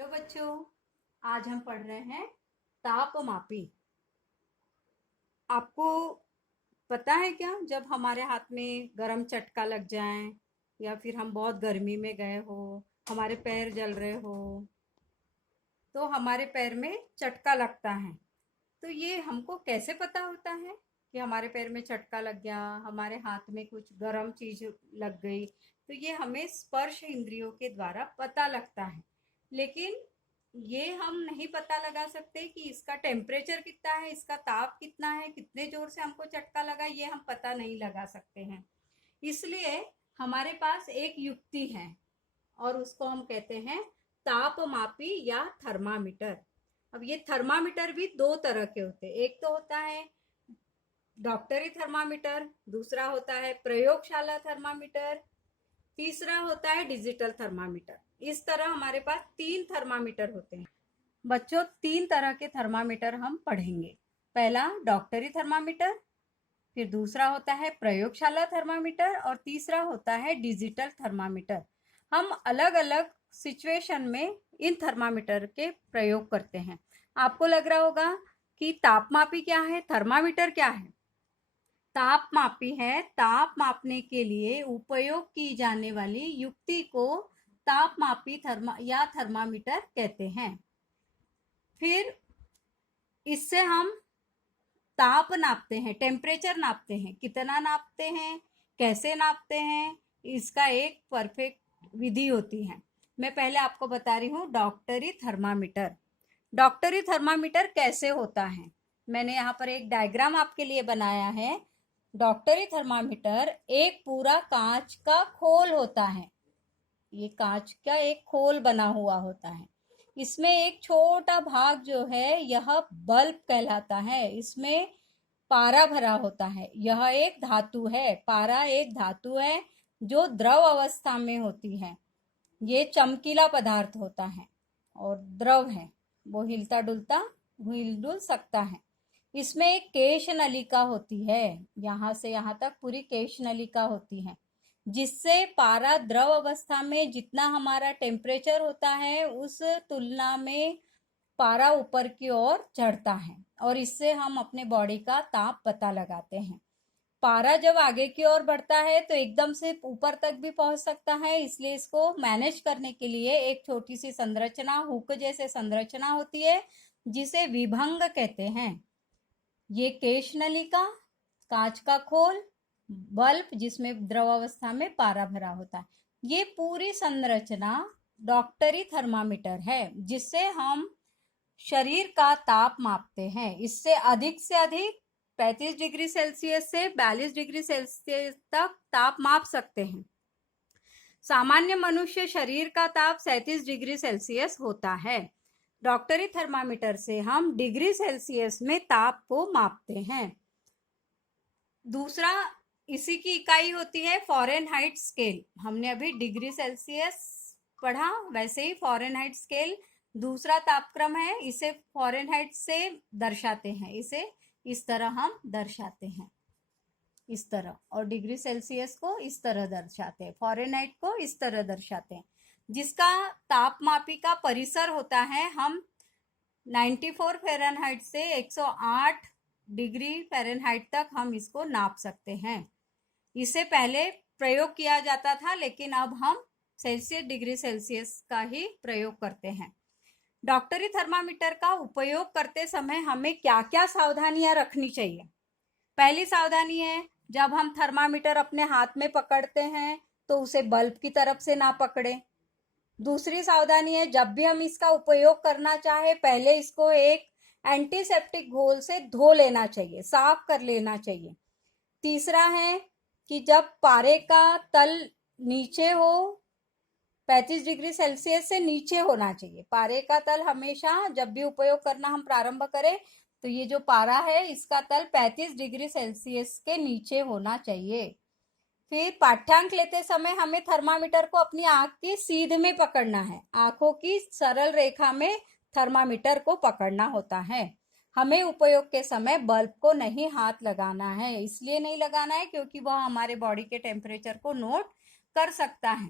Hello बच्चों, आज हम पढ़ रहे हैं तापमापी। आपको पता है क्या, जब हमारे हाथ में गरम चटका लग जाए या फिर हम बहुत गर्मी में गए हो, हमारे पैर जल रहे हो, तो हमारे पैर में चटका लगता है। तो ये हमको कैसे पता होता है कि हमारे पैर में चटका लग गया, हमारे हाथ में कुछ गरम चीज लग गई? तो ये हमें स्पर्श इंद्रियों के द्वारा पता लगता है। लेकिन ये हम नहीं पता लगा सकते कि इसका टेम्परेचर कितना है, इसका ताप कितना है, कितने जोर से हमको चटका लगा, ये हम पता नहीं लगा सकते हैं। इसलिए हमारे पास एक युक्ति है और उसको हम कहते हैं तापमापी या थर्मामीटर। अब ये थर्मामीटर भी दो तरह के होते हैं। एक तो होता है डॉक्टरी थर्मामीटर, दूसरा होता है प्रयोगशाला थर्मामीटर, तीसरा होता है डिजिटल थर्मामीटर। इस तरह हमारे पास तीन थर्मामीटर होते हैं। बच्चों, तीन तरह के थर्मामीटर हम पढ़ेंगे। पहला डॉक्टरी थर्मामीटर, फिर दूसरा होता है प्रयोगशाला थर्मामीटर और तीसरा होता है डिजिटल थर्मामीटर। हम अलग अलग सिचुएशन में इन थर्मामीटर के प्रयोग करते हैं। आपको लग रहा होगा कि तापमापी क्या है, थर्मामीटर क्या है। तापमापी है ताप मापने के लिए उपयोग की जाने वाली युक्ति को तापमापी थर्मामीटर कहते हैं। फिर इससे हम ताप नापते हैं, टेम्परेचर नापते हैं। कितना नापते हैं, कैसे नापते हैं, इसका एक परफेक्ट विधि होती है। मैं पहले आपको बता रही हूँ डॉक्टरी थर्मामीटर। डॉक्टरी थर्मामीटर कैसे होता है, मैंने यहाँ पर एक डायग्राम आपके लिए बनाया है। डॉक्टरी थर्मामीटर एक पूरा कांच का खोल होता है। ये कांच का एक खोल बना हुआ होता है। इसमें एक छोटा भाग जो है यह बल्ब कहलाता है। इसमें पारा भरा होता है। यह एक धातु है, पारा एक धातु है जो द्रव अवस्था में होती है। ये चमकीला पदार्थ होता है और द्रव है, वो हिलता डुलता हिल डुल सकता है। इसमें एक केश नलिका होती है, यहाँ से यहाँ तक पूरी केश नलिका होती है, जिससे पारा द्रव अवस्था में जितना हमारा टेम्परेचर होता है उस तुलना में पारा ऊपर की ओर चढ़ता है और इससे हम अपने बॉडी का ताप पता लगाते हैं। पारा जब आगे की ओर बढ़ता है तो एकदम से ऊपर तक भी पहुंच सकता है, इसलिए इसको मैनेज करने के लिए एक छोटी सी संरचना, हुक जैसे संरचना होती है, जिसे विभंग कहते हैं। ये केश नलिका, कांच का खोल, बल्ब जिसमें द्रव अवस्था में पारा भरा होता है, ये पूरी संरचना डॉक्टरी थर्मामीटर है, जिससे हम शरीर का ताप मापते हैं। इससे अधिक से अधिक 35 डिग्री सेल्सियस से 42 डिग्री सेल्सियस तक ताप माप सकते हैं। सामान्य मनुष्य शरीर का ताप 37 डिग्री सेल्सियस होता है। डॉक्टरी थर्मामीटर से हम डिग्री सेल्सियस में ताप को मापते हैं। दूसरा इसी की इकाई होती है फ़ारेनहाइट स्केल। हमने अभी डिग्री सेल्सियस पढ़ा, वैसे ही फ़ारेनहाइट स्केल दूसरा तापक्रम है। इसे फ़ारेनहाइट से दर्शाते हैं, इसे इस तरह हम दर्शाते हैं, इस तरह, और डिग्री सेल्सियस को इस तरह दर्शाते हैं, फ़ारेनहाइट को इस तरह दर्शाते हैं। जिसका तापमापी का परिसर होता है, हम 94 फ़ारेनहाइट से 108 डिग्री फ़ारेनहाइट तक हम इसको नाप सकते हैं। इसे पहले प्रयोग किया जाता था, लेकिन अब हम सेल्सियस डिग्री सेल्सियस का ही प्रयोग करते हैं। डॉक्टरी थर्मामीटर का उपयोग करते समय हमें क्या क्या सावधानियां रखनी चाहिए। पहली सावधानी है, जब हम थर्मामीटर अपने हाथ में पकड़ते हैं तो उसे बल्ब की तरफ से ना पकड़ें। दूसरी सावधानी है, जब भी हम इसका उपयोग करना चाहे पहले इसको एक एंटीसेप्टिक घोल से धो लेना चाहिए, साफ कर लेना चाहिए। तीसरा है कि जब पारे का तल नीचे हो, 35 डिग्री सेल्सियस से नीचे होना चाहिए। पारे का तल हमेशा जब भी उपयोग करना हम प्रारंभ करें तो ये जो पारा है इसका तल 35 डिग्री सेल्सियस के नीचे होना चाहिए। फिर पाठ्यांक लेते समय हमें थर्मामीटर को अपनी आंख की सीध में पकड़ना है। आंखों की सरल रेखा में थर्मामीटर को पकड़ना होता है। हमें उपयोग के समय बल्ब को नहीं हाथ लगाना है। इसलिए नहीं लगाना है क्योंकि वह हमारे बॉडी के टेम्परेचर को नोट कर सकता है।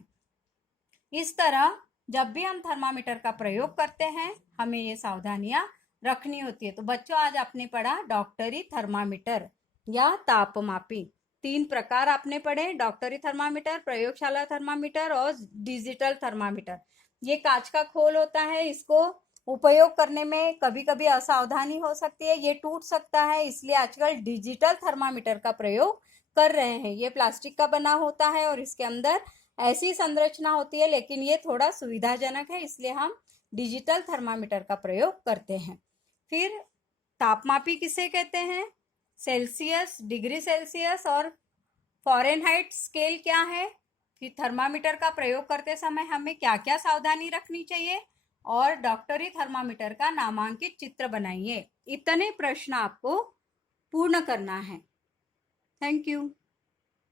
इस तरह जब भी हम थर्मामीटर का प्रयोग करते हैं हमें ये सावधानियां रखनी होती है। तो बच्चों, आज आपने पढ़ा डॉक्टरी थर्मामीटर या तापमापी। 3 प्रकार आपने पढ़े, डॉक्टरी थर्मामीटर, प्रयोगशाला थर्मामीटर और डिजिटल थर्मामीटर। ये कांच का खोल होता है, इसको उपयोग करने में कभी कभी असावधानी हो सकती है, ये टूट सकता है, इसलिए आजकल डिजिटल थर्मामीटर का प्रयोग कर रहे हैं। ये प्लास्टिक का बना होता है और इसके अंदर ऐसी संरचना होती है, लेकिन ये थोड़ा सुविधाजनक है, इसलिए हम डिजिटल थर्मामीटर का प्रयोग करते हैं। फिर तापमापी किसे कहते हैं? सेल्सियस, डिग्री सेल्सियस और फ़ारेनहाइट स्केल क्या है? फिर थर्मामीटर का प्रयोग करते समय हमें क्या क्या सावधानी रखनी चाहिए? और डॉक्टरी थर्मामीटर का नामांकित चित्र बनाइए। इतने प्रश्न आपको पूर्ण करना है। Thank you.